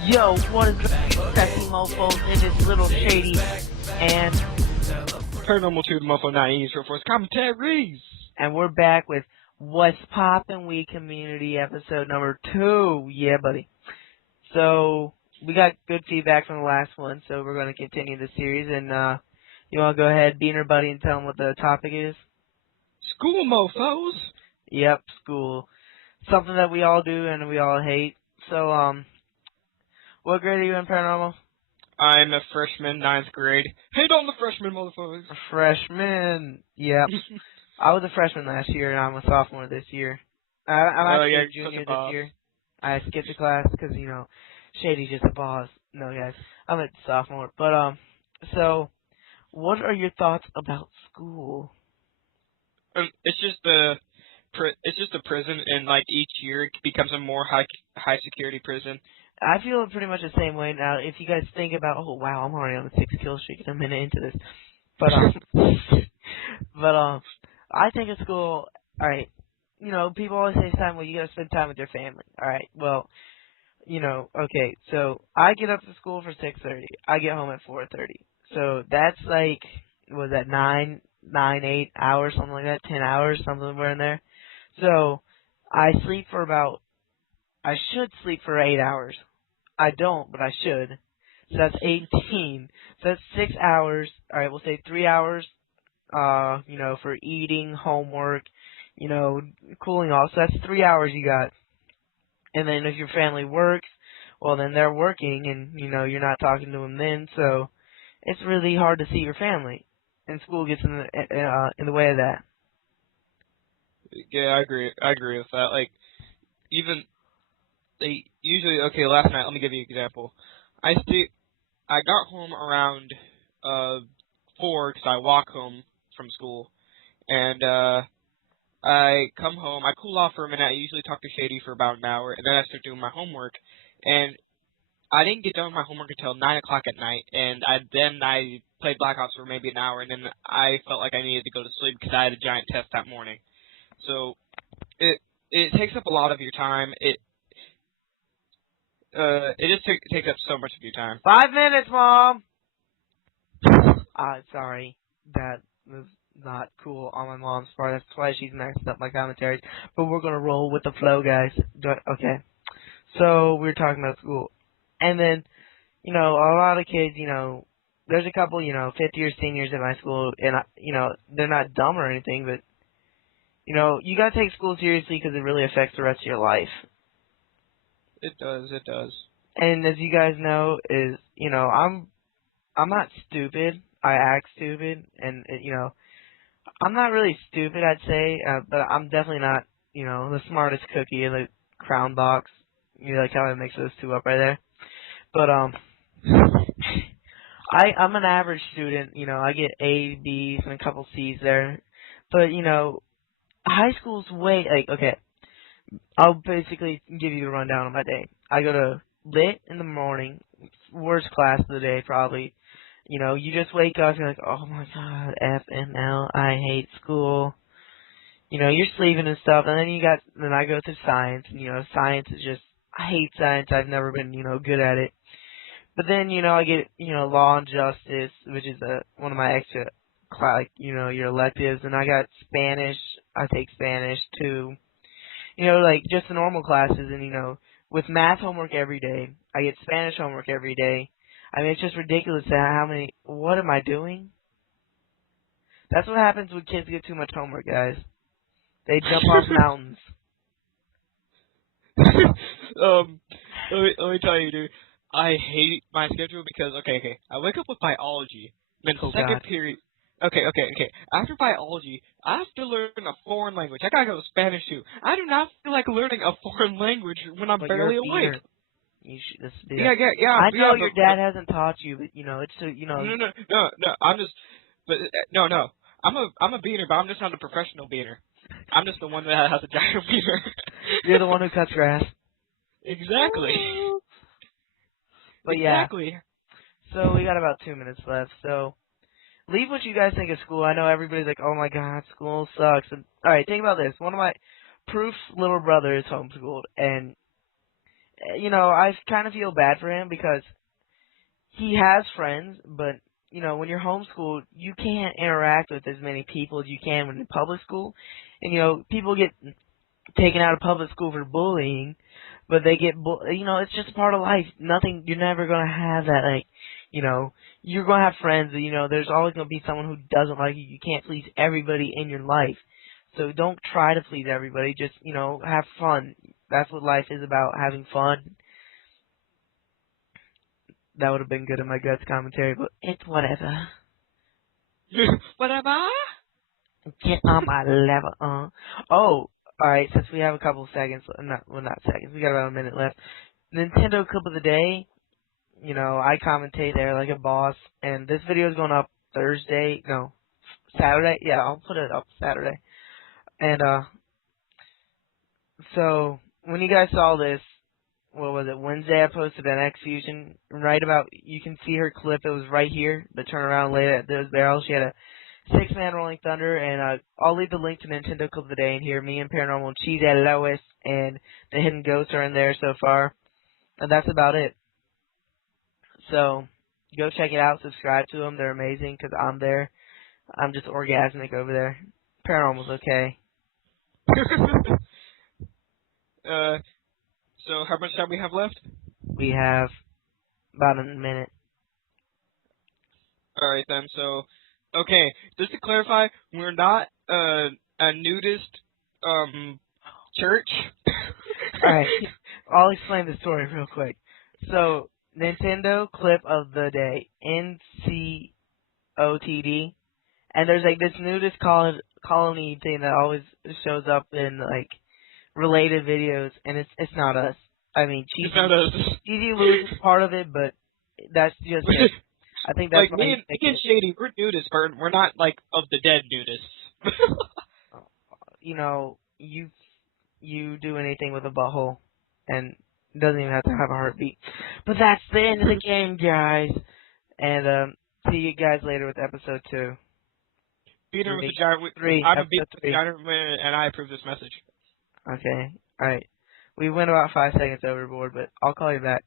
Yo, what is up, sexy mofos? It is Little Shady, and Paranormal 2, the Mofo 9 short for its commentaries. we're back with What's Poppin' We Community episode number 2. Yeah, buddy. So, we got good feedback from the last one, so we're going to continue the series, and you want to go ahead, Beaner Buddy, and tell them what the topic is? School mofos. Yep, school. Something that we all do and we all hate. So, what grade are you in, Paranormal? I'm a freshman, 9th grade. Hate on the freshman motherfuckers. A freshman. Yep. I was a freshman last year, and I'm a sophomore this year. I'm actually a junior this year. I skipped a class because, Shady's just a boss. No, guys, I'm a sophomore. But, so, what are your thoughts about school? It's just a prison, and like each year it becomes a more high security prison. I feel pretty much the same way now. If you guys think about, oh wow, I'm already on the 6 kill streak, and I'm into this. But I think of school. All right, people always say time. Well, you gotta spend time with your family. All right, well, okay. So I get up to school for 6:30. I get home at 4:30. So that's like, what was that 8 hours, something like that, 10 hours, somewhere in there. So I should sleep for 8 hours. I don't, but I should. So that's 18. So that's 6 hours. All right, we'll say 3 hours, for eating, homework, cooling off. So that's 3 hours you got. And then if your family works, well, then they're working, and, you're not talking to them then. So it's really hard to see your family. And school gets in the way of that. Yeah, I agree with that. Like, even they usually last night. Let me give you an example. I got home around 4 because I walk home from school, and I come home. I cool off for a minute. I usually talk to Shady for about an hour, and then I start doing my homework. And I didn't get done with my homework until 9 o'clock at night, and I played Black Ops for maybe an hour, and then I felt like I needed to go to sleep because I had a giant test that morning. So it takes up a lot of your time. It just takes up so much of your time. 5 minutes, Mom! Sorry. That was not cool on my mom's part. That's why she's messed up my commentaries. But we're going to roll with the flow, guys. Okay. So, we were talking about school. And then, a lot of kids, there's a couple, fifth year seniors in my school, and, they're not dumb or anything, but, you got to take school seriously because it really affects the rest of your life. It does. And as you guys know, I'm not stupid. I act stupid, and I'm not really stupid, I'd say, but I'm definitely not, the smartest cookie in the crown box. You like how I mix those two up right there. But I'm an average student. I get A's, B's, and a couple C's there. But high school's way okay. I'll basically give you the rundown of my day. I go to lit in the morning, worst class of the day probably. You just wake up, you're like, oh my god, F and L, I hate school. You're sleeping and stuff, and then I go to science, and science is just, I hate science, I've never been, good at it. But then, I get, law and justice, which is one of my extra, your electives, and I got Spanish, I take Spanish too. Like just the normal classes, and with math homework every day, I get Spanish homework every day. I mean, it's just ridiculous what am I doing? That's what happens when kids get too much homework, guys. They jump off mountains. Let me tell you, dude. I hate my schedule because, okay. I wake up with biology. Then second period. Okay. After biology, I have to learn a foreign language. I gotta go to Spanish too. I do not feel like learning a foreign language when I'm barely awake. You should just be. Yeah. I know your dad hasn't taught you, but it's so No. I'm just, but no. I'm a beaner, but I'm just not a professional beaner. I'm just the one that has a giant beaner. You're the one who cuts grass. Exactly. But exactly. Yeah. So we got about 2 minutes left. So leave what you guys think of school. I know everybody's like, oh my god, school sucks. Alright, think about this. One of my Proof's little brother is homeschooled, and you know, I kind of feel bad for him because he has friends, but you know, when you're homeschooled, you can't interact with as many people as you can when in public school. And you know, people get taken out of public school for bullying, but they get, you know, it's just a part of life. Nothing, you're never gonna have that, like, you know, you're gonna have friends. You know, there's always gonna be someone who doesn't like you. You can't please everybody in your life, so don't try to please everybody. Just, you know, have fun. That's what life is about, having fun. That would have been good in my guts commentary, but it's whatever. Whatever. Get on my level, Oh, alright, since we have a couple seconds, not seconds, we got about a minute left. Nintendo Clip of the Day, you know, I commentate there like a boss, and this video is going up Thursday, no, Saturday, yeah, I'll put it up Saturday. And, so, when you guys saw this, what was it, Wednesday, I posted an X Fusion, right about, you can see her clip, it was right here, the turnaround later at those barrels, she had a 6-man Rolling Thunder, and I'll leave the link to Nintendo Clip of the Day in here. Me and Paranormal Cheese at Lois, and the Hidden Ghosts are in there so far. And that's about it. So, go check it out, subscribe to them, they're amazing, because I'm there. I'm just orgasmic over there. Paranormal's okay. So how much time we have left? We have about a minute. Alright then, so, okay, just to clarify, we're not, a nudist, church. Alright, I'll explain the story real quick. So, Nintendo Clip of the Day, NCOTD, and there's like this nudist colony thing that always shows up in like related videos, and it's not us. I mean, It's not us. Cheesy Lou's is part of it, but that's just it. I think that's Like, me and Shady, we're nudists, but we're not, like, of the dead nudists. you know, you do anything with a butthole, and it doesn't even have to have a heartbeat. But that's the end of the game, guys. And see you guys later with episode 2. Beater with a giant. I'm a beater with a giant, and I approve this message. Okay, alright. We went about 5 seconds overboard, but I'll call you back.